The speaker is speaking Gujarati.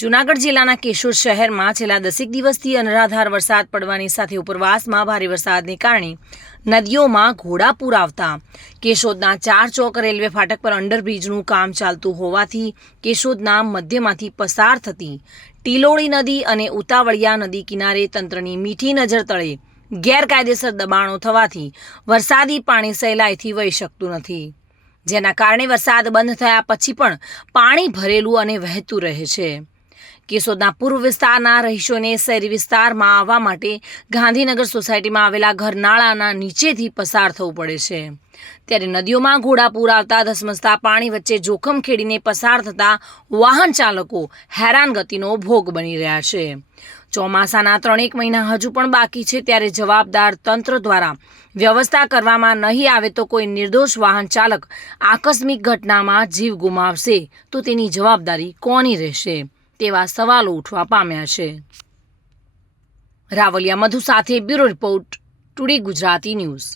જૂનાગઢ જિલ્લાના કેશોદ શહેરમાં છેલ્લા દસેક દિવસથી અનરાધાર વરસાદ પડવાની સાથે ઉપરવાસમાં ભારે વરસાદને કારણે નદીઓમાં ઘોડાપૂર આવતા કેશોદના ચાર ચોક રેલવે ફાટક પર અંડરબ્રિજનું કામ ચાલતું હોવાથી કેશોદના મધ્યમાંથી પસાર થતી ટીલોળી નદી અને ઉતાવળિયા નદી કિનારે તંત્રની મીઠી નજર તળે ગેરકાયદેસર દબાણો થવાથી વરસાદી પાણી સહેલાઈથી વહી શકતું નથી. જેના કારણે વરસાદ બંધ થયા પછી પણ પાણી ભરેલું અને વહેતું રહે છે. કેશોદના પૂર્વ વિસ્તારના રહીશોને શહેરી વિસ્તારમાં આવવા માટે ગાંધીનગર સોસાયટીમાં આવેલા ઘરનાળાના નીચેથી પસાર થવું પડે છે. ત્યારે નદીઓમાં ઘોડાપૂર આવતા ધસમસતા પાણી વચ્ચે જોખમ ખેડીને પસાર થતા વાહન ચાલકો હેરાન ગતિનો ભોગ બની રહ્યા છે. ચોમાસાના ત્રણેક મહિના હજુ પણ બાકી છે ત્યારે જવાબદાર તંત્ર દ્વારા વ્યવસ્થા કરવામાં નહીં આવે તો કોઈ નિર્દોષ વાહન ચાલક આકસ્મિક ઘટનામાં જીવ ગુમાવશે તો તેની જવાબદારી કોની રહેશે? તેવા સવાલો ઉઠવા પામ્યા છે. રાવલિયા મધુ સાથે bureau report today Gujarati news.